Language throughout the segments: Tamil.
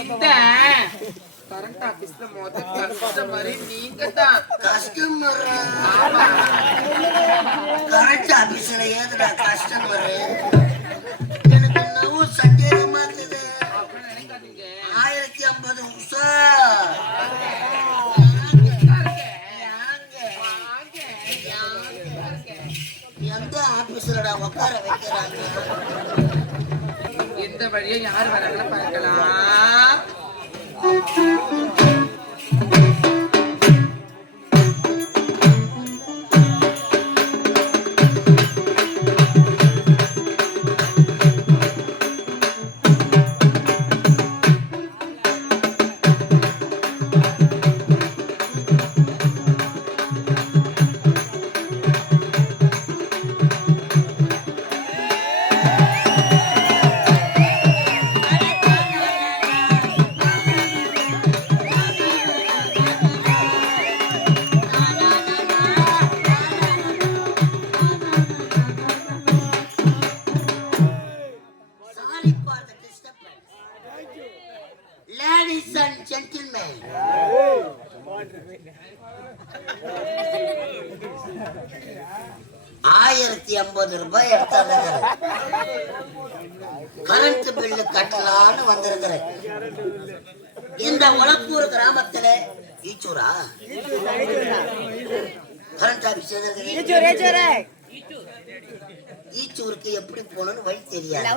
இந்த கரண்ட் ஆபீஸ்ல மொத்த கஸ்டமரே நீங்க தான். கஸ்டமர் கரண்ட் ஆபீஸ்ல ஏதுடா கஸ்டமர்? எனக்கு நவு சந்தேகமா இருக்குது. 1050 எந்த ஆபீஸ்லடா உட்கார வைக்கிறாங்க? எந்த வழியா யார் வராங்களோ பார்க்கலாம். Ladies and gentlemen, ₹1050 எடுத்தாங்க. கரண்ட் பில்லு கட்டலான்னு வந்திருக்கிறேன். இந்த உலக்கூர் கிராமத்துல ஈச்சூரா கரண்ட் ஆபீஸ் ஈச்சூருக்கு எப்படி போகணும்னு வழி தெரியாது.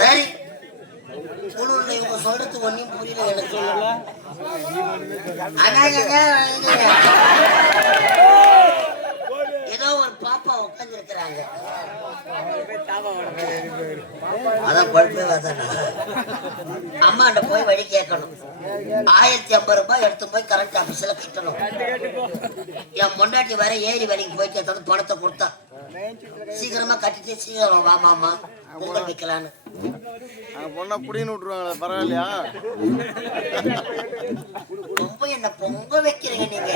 சரி, குளூர்ல இவங்க சொல்றது ஒன்னும் புரியல எனக்கு. ஏதோ ஒரு பாப்பா உட்கார்ந்து இருக்கிறாங்க. அதான் குழப்பமே. அம்மாண்ட போய் வழி கேட்கணும். ₹1050 எடுத்து போய் கரண்ட் ஆபீஸ்ல கட்டணும். என் பொண்டாட்டி வேற ஏரி வேலைக்கு போய் கேட்டது பணத்தை கொடுத்தா. சீக்கிரமா கட்டிட்டு சீக்கிரம் வாமாமா பொங்கல் வைக்கலான்னு. பொண்ணா புடின்னு விட்டுருவாங்களா? பரவாயில்லையா? ரொம்ப என்ன பொங்க வைக்கிறீங்க நீங்க?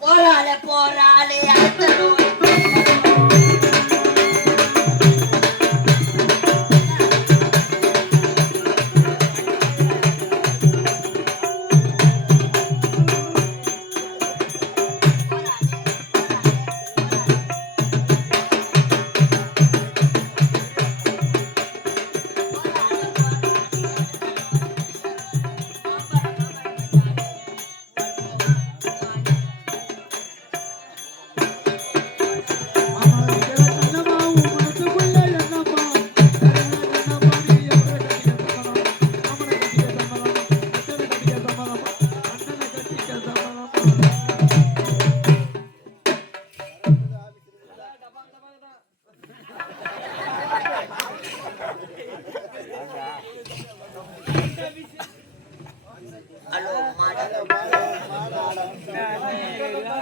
போறாளே போறாளே அடுத்த நோய்.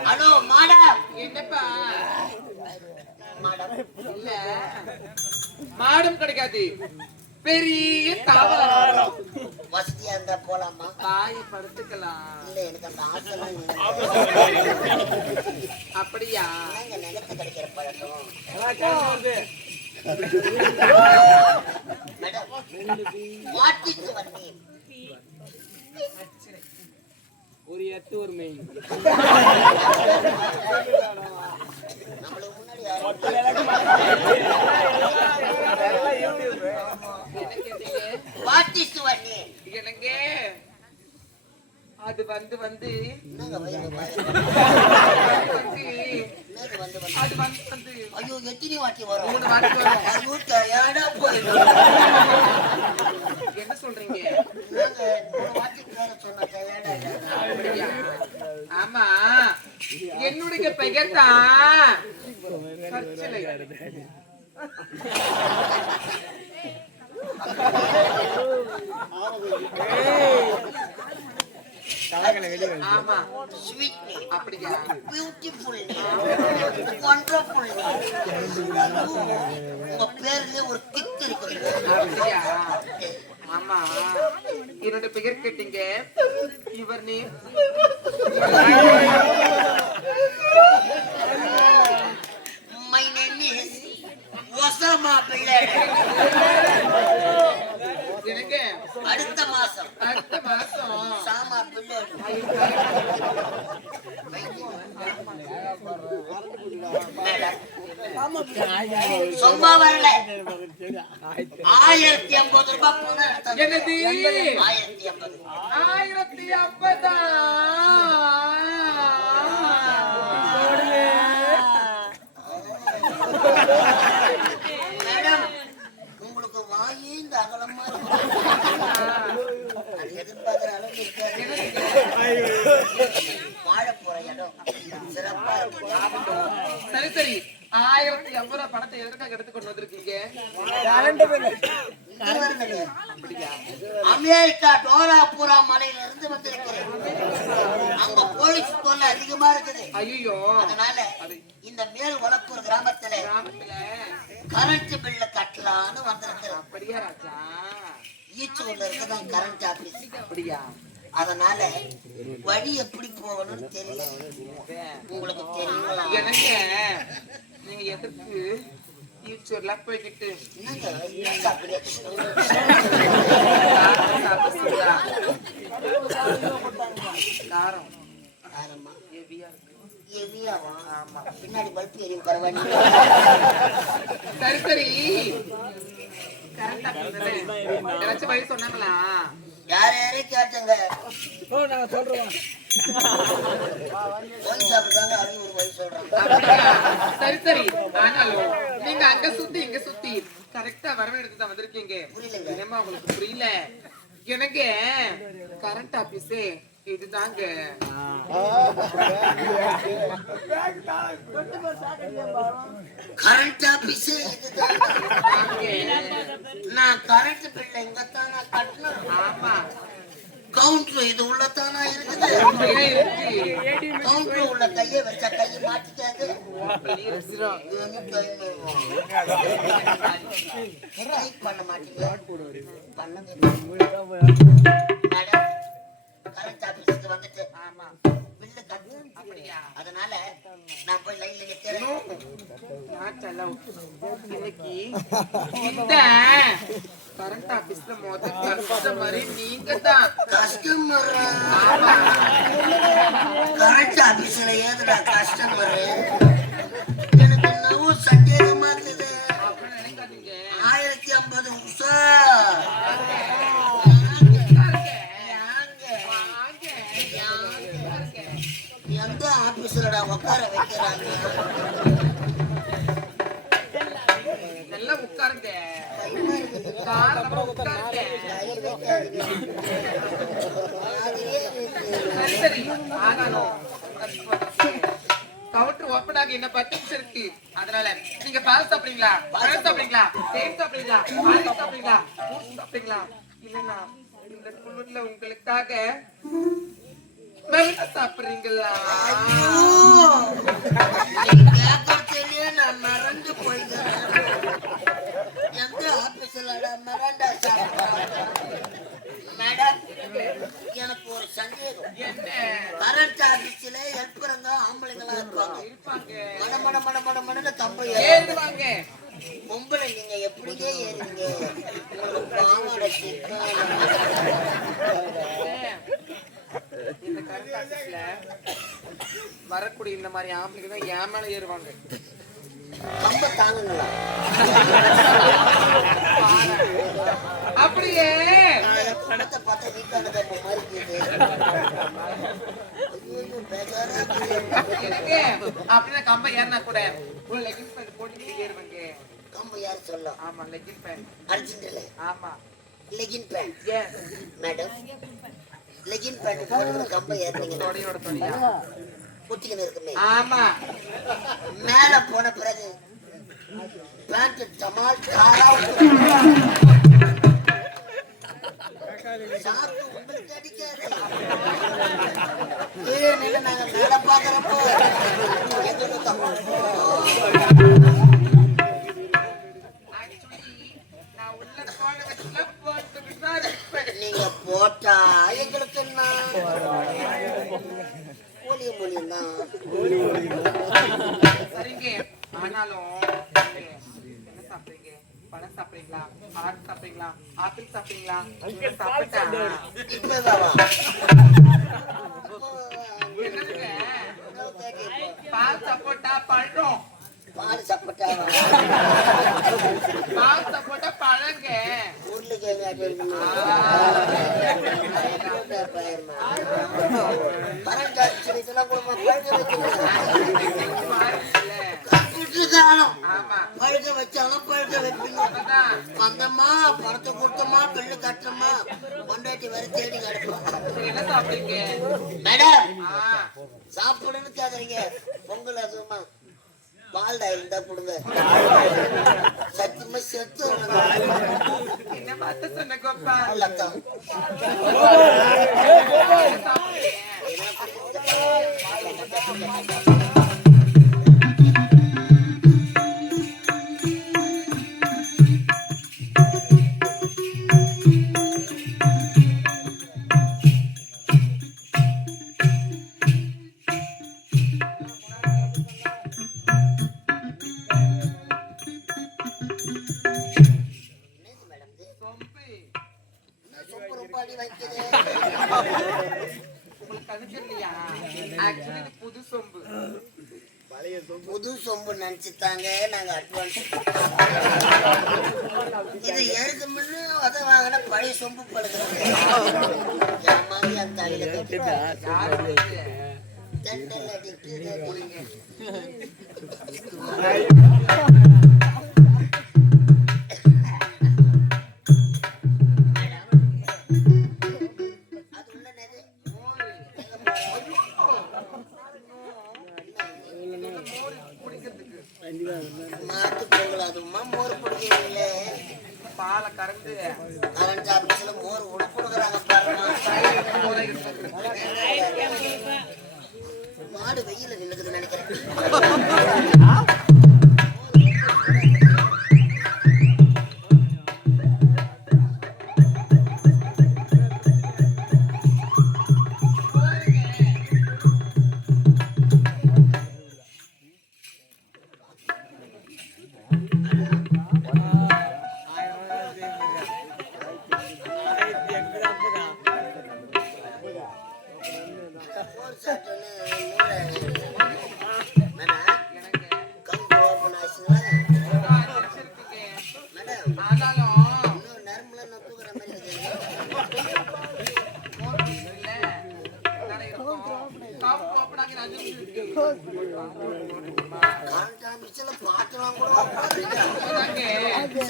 Hello madam. என்னப்பா? மேடம் இல்ல மாடம் கிடைக்காது, பெரிய தாவரம். வசதியா இருந்தா போலாமா? தாய் படுத்துக்கலாம். இல்ல எனக்கு அந்த ஆசைலாம் அப்படியா? நிலத்து கிடைக்கிற பழக்கம். Madam, what is your name? ஒரு எத்து ஒரு மெயின். நம்மளுக்கு முன்னாடி வாட் இஸ் யுவர் நேம்? எனக்கு அது வந்து வந்து அது வந்து வந்து ஐயோ எத்தனை வாட்டி வரும்? 3 வாட்டி வரும். ஐயோ டயர்டா போயிடும். என்ன சொல்றீங்க? 3 வாட்டி பேர சொன்ன டயர்டா. அப்படியா? ஆமா, என்னுடைய பெயர் தான் கற்சிலை. ஆமா ஸ்வீட் நேம், அப்படியா பியூட்டிஃபுல் நேம், வண்டர்ஃபுல் நேம். உங்க பேர்ல ஒரு கிக் இருக்கு. அப்படியா ஆமா என்னோட பெயர் கேட்டீங்க இவர் name my name is Osama Pillai. எனக்கு அடுத்த மாசம் சாமா பிள்ளை. சும்மா வரல. 1050 ரூபாய் பணம் எடுத்தது. என்னது 1050. 1050 மேடம், உங்களுக்கு வாயே இந்த அகலமா இருக்கு. அது எதிர்பார்க்கிற அளவுக்கு இருக்காது. வாழ போற இடம் சிறப்பா இருக்கு. சரி சரி 1050 ரூபாய் பணத்தை எதற்காக எடுத்து கொண்டு வந்திருக்கீங்க அமெரிக்கா டோராபுரா மலையில இருந்து வந்திருக்கிறேன். அங்க போலீஸ் தொல்லை அதிகமா இருக்குது. ஐயோ அதனால இந்த மேல் வளப்பூர் கிராமத்துல கரண்ட் பில்ல கட்டலான்னு வந்திருக்கிறேன். அப்படியா ராஜா ஈச்சூர்ல இருக்கதான் கரண்ட் ஆபீஸ். அப்படியா அதனால வழி எப்படி போகணும்னு தெரியல. உங்களுக்கு தெரியுங்களா? எனக்கு நீங்க எதற்கு ஈச்சூர்லாம் போய்கிட்டு என்னங்க ஏங்க அப்படியே காரம் ஆரம்பமா ஹெவியா இருக்கு எவியாவா? ஆமா, பின்னாடி பல்ப் எரியும் பரவாயில்ல. சரி சரி கரெக்டா யாராச்சும் வழி சொன்னாங்களா யார் யாரையும் கேட்டுங்க. சரி சரி ஆனாலும் நீங்க அங்க சுத்தி இங்க சுத்தி கரெக்டா வரவேற்று தான் வந்திருக்கீங்க. என்னமா உங்களுக்கு புரியல? எனக்கு கரண்ட் ஆபீஸ் இதுதாங்க. கரண்ட் ஆபீஸ் நான் கரண்ட் பில்ல எங்கத்தான் நான் கட்டணும். ஆமா கவுண்டர் இது உள்ளத்தானா இருக்குது. கவுண்டர் உள்ள கையை வச்சா கையை மாட்டிக்காது. பண்ண மாட்டீங்க. கரண்ட் ஆபீஸுக்கு வந்துட்டு ஆமா பில்லு கட்டு. அப்படியா? அதனால நான் போய் லைன்ல நிக்கிறேன். இன்னைக்கு இந்த கரண்ட் ஆபீஸ்ல முதல் கஸ்டமர் நீங்க தான். கஸ்டமர்? கரண்ட் ஆபீஸ்ல ஏதுடா கஸ்டமர்? எனக்கு என்னவோ சந்தேகமா இருக்குது. 1050 எந்த ஆபீஸ்லடா உட்கார வைக்கிறாங்க? நல்லா உட்காருங்க. சரி ஆனாலும் கவுண்டர் ஓப்பன் ஆகி என்ன 10 நிமிஷம் இருக்கு. அதனால நீங்க பால் சாப்பிடுறீங்களா, பழம் சாப்பிடுறீங்களா, தேன் சாப்பிடுறீங்களா, பால் சாப்பிடுறீங்களா, ஃப்ரூட்ஸ் சாப்பிடுறீங்களா? இல்லைன்னா இந்த குளிர்ல உங்களுக்காக மெல்ல சாப்பிடுறீங்களா? கேட்கறதுலயே நான் மறந்து போயிடுறேன். எந்த ஆபீஸ்லடா மறண்டா சாப்பிடுறேன்? மேடம், எனக்கு ஒரு சந்தேகம். கரண்ட் ஆபீஸ்ல ஹெல்ப்பருங்க ஆம்பளைங்களா இருப்பாங்க. மட மட மட மட மடன்னு கம்பை ஏறுவாங்க. பொம்பளை நீங்க எப்படியே ஏறுவீங்க? பாவாடை இந்த கரண்ட் ஆபீஸ்ல வரக்கூடிய இந்த மாதிரி ஆம்பளைங்க தான் என் மேல ஏறுவாங்க. கம்ப தாங்குங்களா? அப்படியே குணத்தை பார்த்தா வீட்டானது மாதிரி எனக்கு அப்படின்னா கம்ப ஏறினா கூட ஒரு லெகின்ஸ் பேண்ட் போட்டு ஏறுவாங்க. கம்ப யார் சொல்லும்? ஆமா லெகின் பேண்ட். அர்ஜென்ட்ல ஆமா legging pant. Yes madam, legging pant போட்டு கம்ப ஏறுறீங்க. தொடையோட தொடையா குத்திக்கின்னு இருக்குமே. ஆமா மேல போன பிறகு பேண்ட் டமால் காரா சாக்கு உங்களுக்கு அடிக்காது. கீழே நாங்க மேல பாக்குறப்போ எங்களுக்கு நீங்க போட்டா எங்களுக்கு என்ன கூலி மூலியம் தான். சரிங்க. ஆனாலும் என்ன சாப்பிடுறீங்க? பழம் சாப்பிடுறீங்களா? ஆறு சாப்பிடுறீங்களா? ஆப்பிள் சாப்பிடுறீங்களா? சாப்பிட்டா இப்பதாவா என்னதுங்க? பால் சப்போட்டா பழம். பால் சப்பட்டாவா பால் சப்போட்டா பழங்க. உருளைக்கிழங்கு பழுக்க வச்சாலும் பழுக்க வைப்பீங்க. வந்தம்மா பணத்தை கொடுத்தோமா பில்லு கட்டணுமா கொண்டாட்டி வர தேடி கிடப்போம். என்ன சாப்பிடுறீங்க மேடம்? சாப்பிடுன்னு கேக்குறீங்க. பொங்கல் அதுமா பால்டா இருந்தா கொடுங்க. சத்தியமா செத்து என்ன பார்த்து சொன்ன கோப்பா? லத்தம் புது சொம்பு நினைச்சுட்டாங்க. நாங்க அட்வான்ஸ் இது ஏறுக்கு முன்னு உத வாங்கின பழைய சொம்பு படுக்கிறாங்க. மாதிரி அந்த தலையில தண்டல் அடிக்குது. மாட்டு பொங்கல் அதுமா மோர் குடிக்கிறீங்களே. பாலை கறந்து கரண்ட் ஆபீஸ்ல மோர் கொடுக்குறாங்க பாருமா. மாடு வெயில நின்னுக்குதுன்னு நினைக்கிறேன்.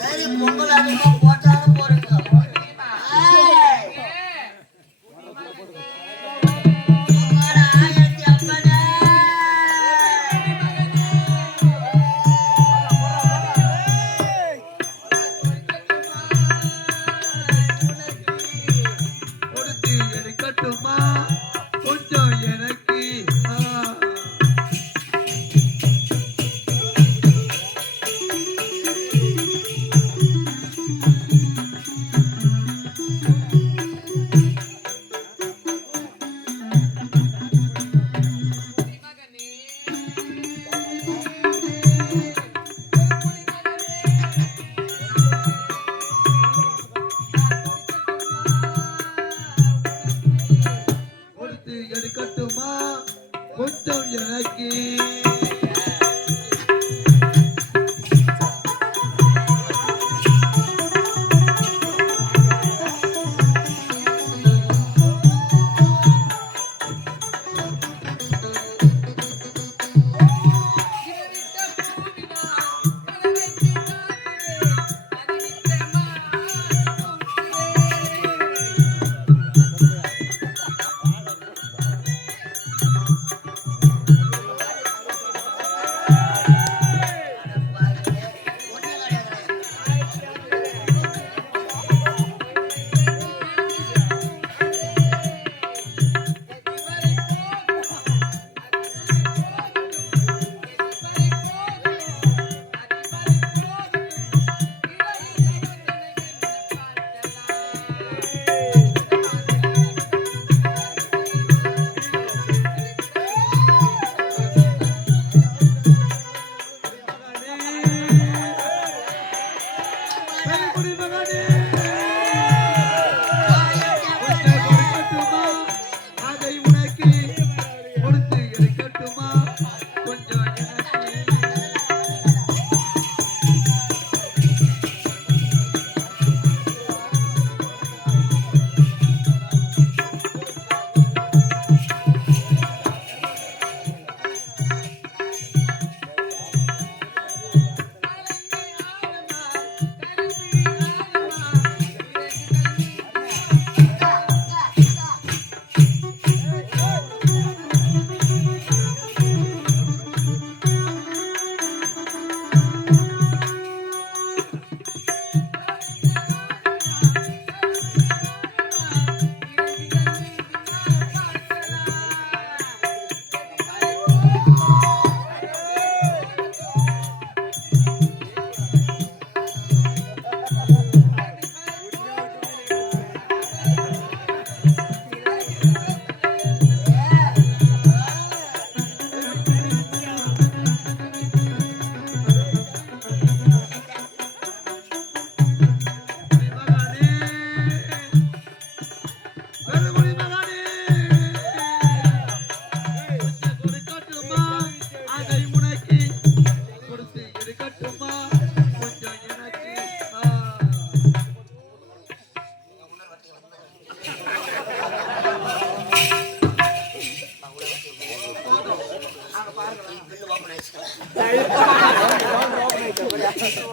சரி பொங்கல் அதிகமா போட்டாலும் போறீங்க.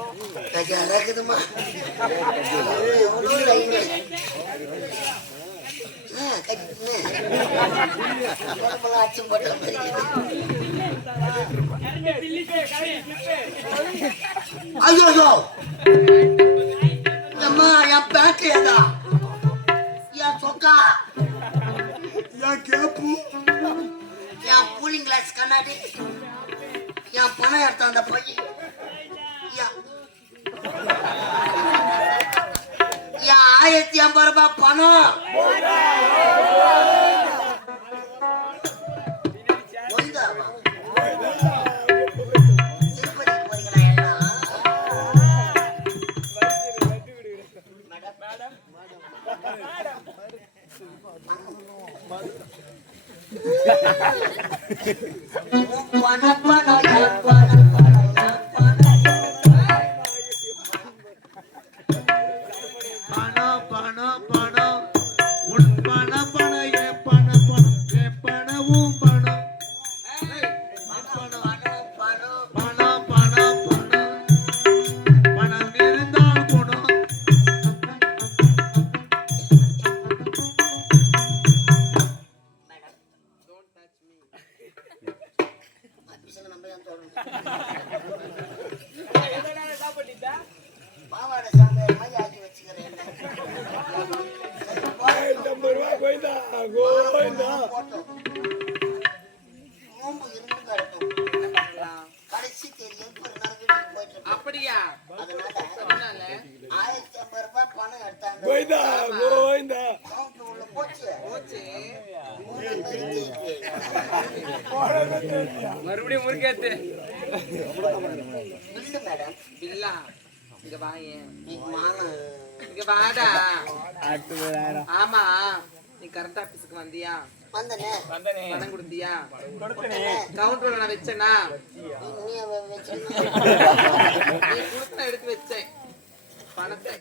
இருக்குதுமா எவ்வளோ லைன் அச்சு போட்ட ஐயோ அம்மா என் பேண்ட் ஏதா என் சொக்கா என் கேப்பு என் கூலிங் கிளாஸ் கண்ணாடி என் பணம் எடுத்த அந்த பையன் என் 1050 ரூபாய் பணம் அப்படியா? அதனால 1050 ரூபாய் பணம் எடுத்தாங்க. மறுபடியும் முறுக்கேத்து மேடம் இல்லா இங்க வாயேன் மானம் இங்க வாடா. ஆமா நீ கரண்ட் ஆபீஸ்க்கு வந்தியா? வந்தனே பணம் கொடுத்தியா? கவுண்டர்ல நான் வச்சேனா? நீ வச்சேன்னா நீ கொடுத்தா எடுத்து வச்சேன் பணத்தை.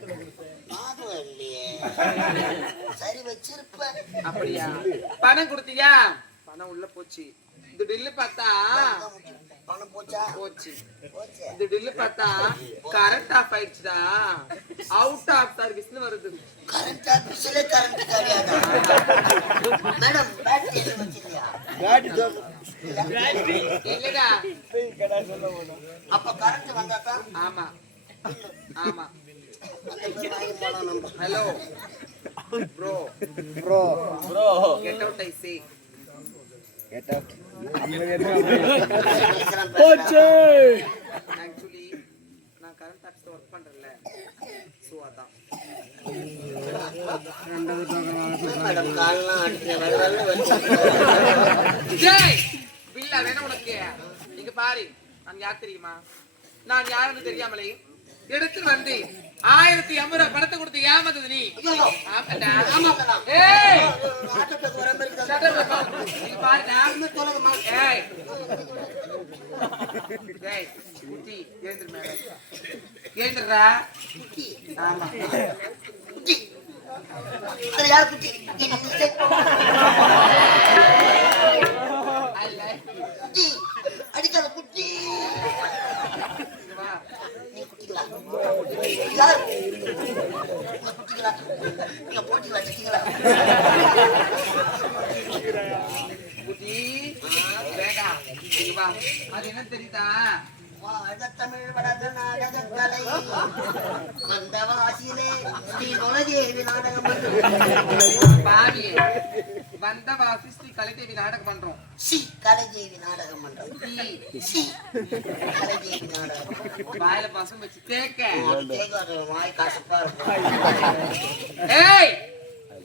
சரி வச்சிருப்ப. அப்படியா? பணம் கொடுத்தியா? பணம் உள்ள போச்சு. இந்த பில்லு பார்த்தா பணம் போச்சா? போச்சு. இந்த பில்லு பார்த்தா கரண்ட் ஆஃப் ஆயிடுச்சுடா. அவுட் ஆஃப் சர்வீஸ்னு வருது. கரண்ட் ஆபீஸ்ல கரண்ட் கிடையாது மேடம். பேட்டரி வச்சிருக்கியா? இல்லடா. அப்ப கரண்ட் வந்தா தான். ஆமா ஆமா. Hello bro get out I say. Actually நான் கரண்ட் ஆபீஸ்ல வர்க் பண்றேன்ல, சோ அதான். மேடம் கால்லாம் அடிச்சு வரவல்ல வந்து. ஜெய் பில்ல வேணும் உனக்கு. இங்க பாரு, நான் யார் தெரியுமா? நான் யாருன்னு தெரியாமலே எடுத்து வந்து 1050 ரூபாய் பணத்தை கொடுத்து ஏமாந்தது நீ. ஆமாடா. ஏய் ஆட்டோக்கு வர மாதிரி இங்க பாருடா. சொல்லணுமா? ஏய் ஏய் குட்டி எழுந்திரு மேல. எழுந்திரா. குட்டி. ஆமா குட்டி. அது யார் குட்டி? அல்ல குட்டி. அடிக்காத குட்டி. வா. நீ குட்டிங்களா? யார்? குட்டிங்களா? நீங்க போட்டி வச்சிட்டீங்களா? குட்டி வேண்டாம். இங்க வா. அது என்ன தெரியுதா? தமிழ் வடக்கு நாடக கலை அந்த வாசியிலே ஸ்ரீ நொலதேவி நாடகம் பாவி வந்தவாசி ஸ்ரீ கலைதேவி நாடகம் பண்றோம். சி கலைதேவி நாடகம் பண்றோம். சி கலைதேவி நாடகம். வாயில பசம் வச்சு தேக்க. வாய் காசப்பா இருக்கும். ஏய்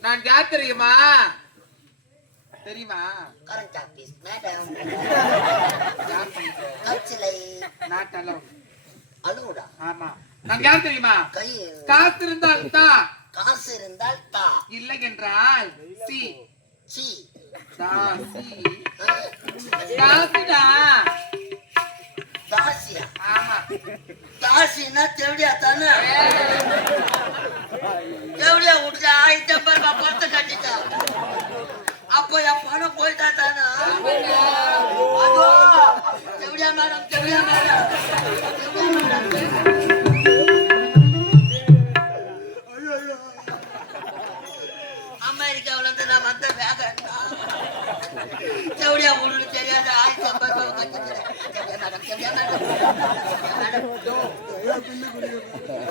நான் யார் தெரியுமா? தெரியுமா? Current office madam. யார் பண்ற? கச்சிலை நாட் அலோ. அலுடா. ஆமா. நான் யார் தெரியுமா? கை காசு இருந்தால் தா. காசு இருந்தால் தா. இல்லை என்றால் சி. சி தா சி. காசுடா. தாசியா? ஆமா. தாசினா தேவடியா தானே? தேவடியா விட்டு 1050 ரூபாய் பணத்தை கட்டிட்டா. அப்போ என் பணம் போயிட்டா தானே? அதோ தேவடியா மேடம், தேவடியா மேடம், தேவடியா மேடம்.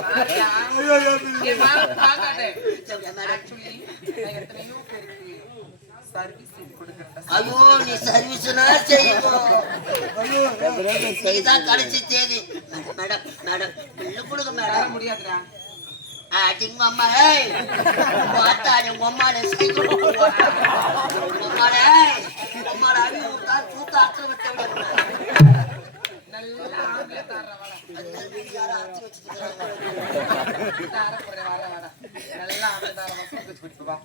பாருடா. என் மானத்தை பார்க்காதே. Actually, நான் எத்தனையோ பேருக்கு service செய்து கொடுக்கிறேன். ஐயோ நீ சர்வீஸ்னா செய்வோம் நீதான் கடைசி தேதி மேடம் மேடம் பில்லு கொடுங்க தர மேடம் முடியாதுடா. உங்க அம்மா ஏய் பார்த்தாடி உங்க அம்மால சீக்கிரம் உம்மால உம்மால அடி உட்கா தூத்த அர்த்தம் வச்ச நல்லா ஆம்பளை தாரவளா. யாரா அர்த்தம் வச்சிருக்காங்க தார போறே வாடா. நல்லா ஆம்பளை தார வசூல் வச்சு குடிச்சு வா.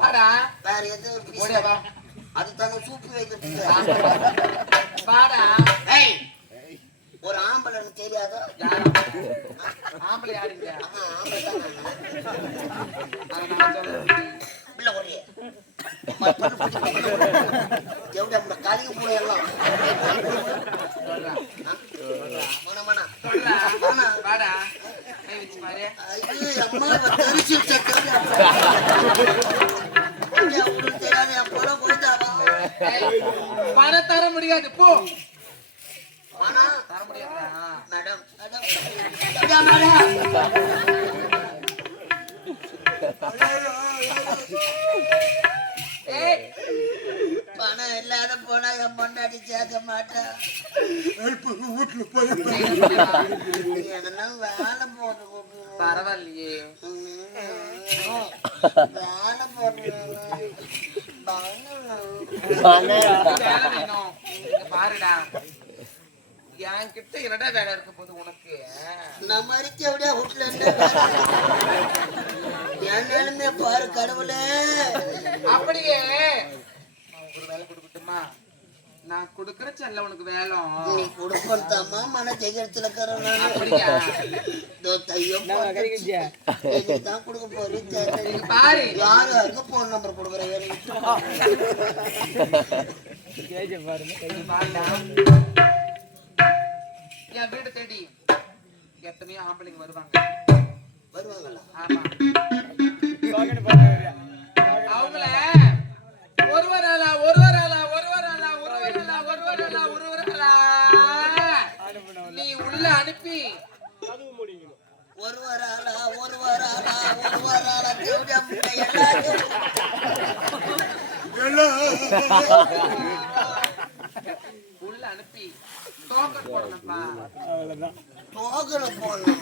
வாடா. வேற எதுவும் ஒரு ஓடியா வா. அது தாங்க சூப்பு வைக்கிறது வாடா. ஏய் ஒரு ஆம்பளைன்னு தெரியாதோ யாரா? ஆம்பளை யாருங்க? ஆம்பளை தானே அத நான் சொல்றேன். பிள்ளை ஒரே எவ்வளோ நம்ம கலிங்க கூட எல்லாம் மன மன சொல்றா. வாடா. கை வச்சு பாரு. ஐயோ அம்மா தெரிச்சு உங்களுக்கு தெரியாது என் பணம் போயிட்டாவா பணம் தர முடியாது போ. பணம் தர முடியாதுடா. மேடம் மேடம் மேடம் ஏய் பணம் இல்லாத போனா என் பொண்டாட்டி சேர்க்க மாட்டேன் என்ன வேலை போட்டு பரவாயில்லையே. வேலை போட்டு வேலை வேணும். இங்க பாருடா. என்கிட்ட என்னடா வேலை இருக்க போது உனக்கு? நான் மறிச்சு அப்படியே வீட்டுல என் நிலைமைய பாரு கடவுளே அப்படியே நான் ஒரு வேலை கொடுக்கட்டுமா? நான் கொடுக்கற செல்ல உனக்கு வேலை. நீ கொடுப்பா மன ஜெயத்துல அப்படியா? தான் கொடுக்க போறேன் இங்க பாரு. யாருக்கு போன் நம்பர் கொடுக்குறேன் பாருடா. என் வீடு தேடி எத்தனையோ ஆம்பளைங்க வருவாங்க. வருவாங்களா ஆமா. அவங்கள ஒருவராலா நீ உள்ள அனுப்பி ஒருவராலா உள்ள அனுப்பி டோக்கன் போடணும்ப்பா. டோக்கன் போடணும்.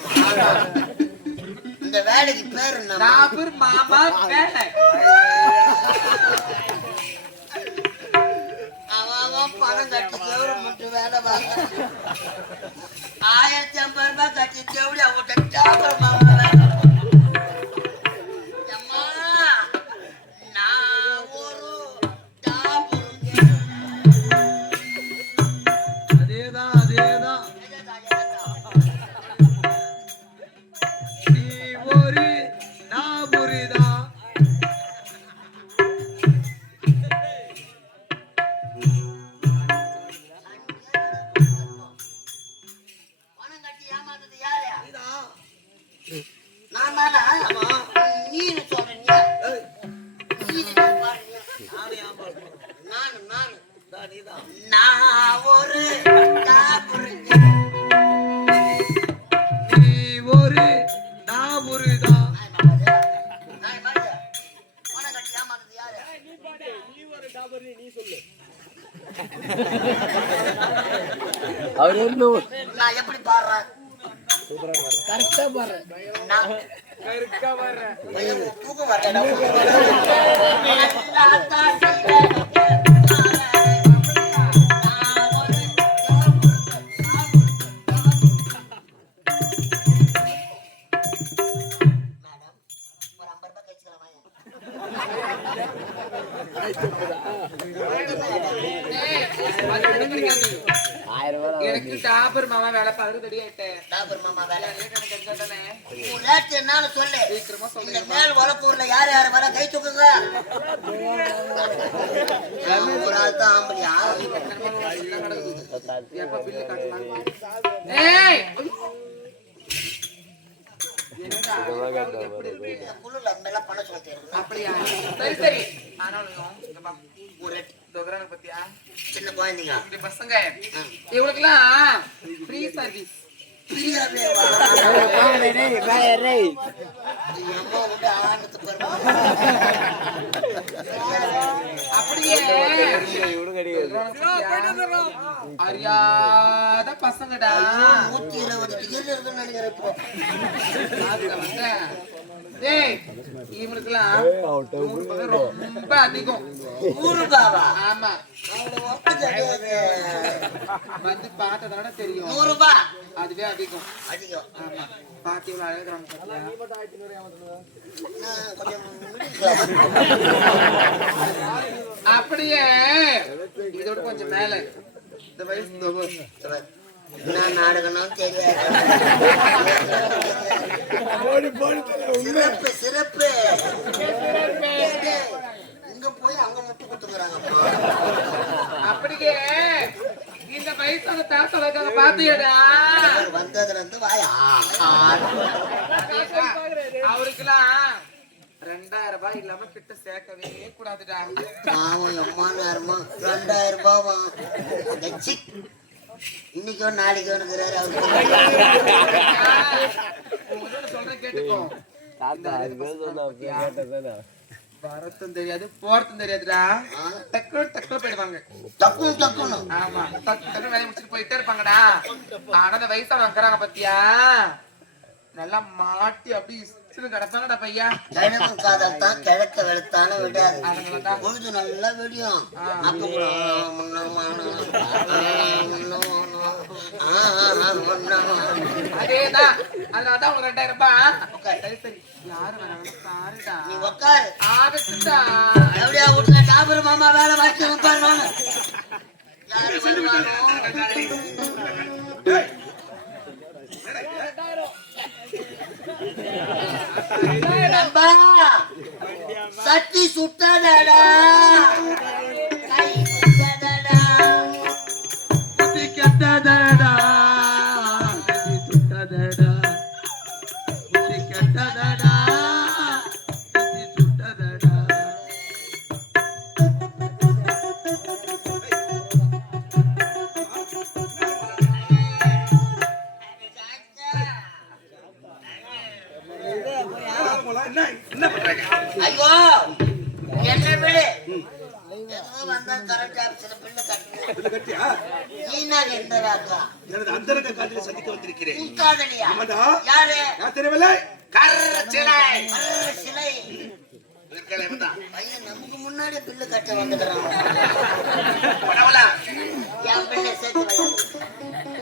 இந்த வேலைக்கு பேரு என்ன? டாபர் மாமா வேலை. அவன் பணம் கட்டி கவர்மெண்ட் வேலை வாங்க 1050 ரூபாய் கட்டி தேவடி அவட்ட டாபர் மாமா வேலை. அம்மா நான் ஒரு டாபர். அதேதான் நீ ஒரு நாபுரிதான் பணம் கட்டி ஏமாந்தது யாரு? நான் தானே? நீ சொல்றீங்க நான் ஒரு டாபுரிங்க. நீ ஒரு நாபுரிதான் பணம் கட்டி ஏமாந்தது யாரு? நான் எப்படி பாடுறேன்? கரெக்டா பாடுறேன். தூக்கம் வரல. எனக்கு டாபர் மாமா வேலை பாரு ரெடி ஆயிட்டேன். டாபர் மாமா வேலை தானே லேட் என்னாலும் சொல்லு. சீக்கிரமா இந்த சொல்லுங்க. மேல் வளப்பூர்ல யார் யார் வர கை தூக்குங்க. ஒரு ஆள் தான் ஆம்பளியா? எப்ப பில்லு காட்டலாம்? ஏய் என்னடா எப்படி இருக்கு? இந்த குழுல மேல பணம் சொல்ல தெரியும். அப்படியா? சரி சரி. ஆனாலும் இங்க பா. ஒரு டோகரான பத்தியா? சின்ன குழந்தைங்க இந்த பசங்க இவங்களுக்குலாம் ஃப்ரீ சர்வீஸ் பிரியாவே வா. என் அம்மா விட்டு ஆனத்து பாருங்க. அப்படியே அறியாத பசங்கடா 120 டிக்கெட் இருக்குன்னு நினைக்கிறேன் இப்போ. அதுல வந்து டேய் இவனுக்குலாம் ரொம்ப அதிகம். 100 ரூபாவா? ஆமா அவ்வளவு ஒப்ப கிடையாது. வந்து பார்த்ததோட தெரியும் 100 ரூபாய் அதுவே அதிகம். அதிகம். ஆமா பாத்தி இவ்வளவு அழகுறாங்க பாத்தியா? நான் கொஞ்சம் முடிக்கலாம். அப்படியே இதோட கொஞ்சம் மேல இந்த வயசு நான் நாடகம்னும் தெரியாது. சிறப்பு சிறப்பு. இங்க போய் அங்க முட்டு கொடுத்துக்கிறாங்க. அப்படியே இந்த வயசான தாத்தா இருக்காங்க பாத்தியடா வந்ததுல இருந்து வாயா அவருக்குலாம் 2000 ரூபாய் இல்லாம கிட்ட சேர்க்கவே கூடாதுடா. பாவம் எம்மா நேரமா 2000 ரூபாவா? இன்னைக்கோ நாளைக்கோ இருக்கிறாரு அவருக்கு. சொல்றேன் கேட்டுக்கோ. வரத்தும் தெரியாது போறதும் தெரியாதுடா. டக்குனு டக்குனு போயிடுவாங்க. டக்குனு டக்குனு. ஆமா டக்கு டக்குனு வேலை முடிச்சுட்டு போயிட்டே இருப்பாங்கடா. ஆனா அந்த வயசான இருக்கிறாங்க பாத்தியா நல்லா மாட்டி அப்படி கிடப்பாங்கடா பையா. கிழக்கு காதல் தான் கிழக்க வெளுத்தான விடாது. அதனாலதான் பொழுது நல்லா வெடியும். அப்ப கூட அதேதான். அதனாலதான் உங்க 2000 ரூபாய். சரி சரி யாரு வராங்க பாருடா. நீ உட்காரு. ஆகட்டுடா. எப்படியா வீட்டுல டாபர் மாமா வேலை வாக்கி உட்காரு. யாரு வருவானோ சட்டி சுட்டதடா கை சுட்டதடா புத்தி கெட்டதடா கதி சுட்டதடா புத்தி கெட்டதடா கதி சுட்டதடா. ஐயோ என்ன விடு. ஏதோ வந்தா கரண்ட் ஆபீஸ்ல பில்லு கட்டியா நீனாக எந்தராக்கா அந்தரங்க காட்டில சந்திக்க வந்திருக்கிறேன். காதலியா? யாரு? யார் தெரியவில்லை? கர்ச்சிலை சிலை ஐயா நமக்கு முன்னாடி பில்லு கட்ட வந்துக்கிறான்.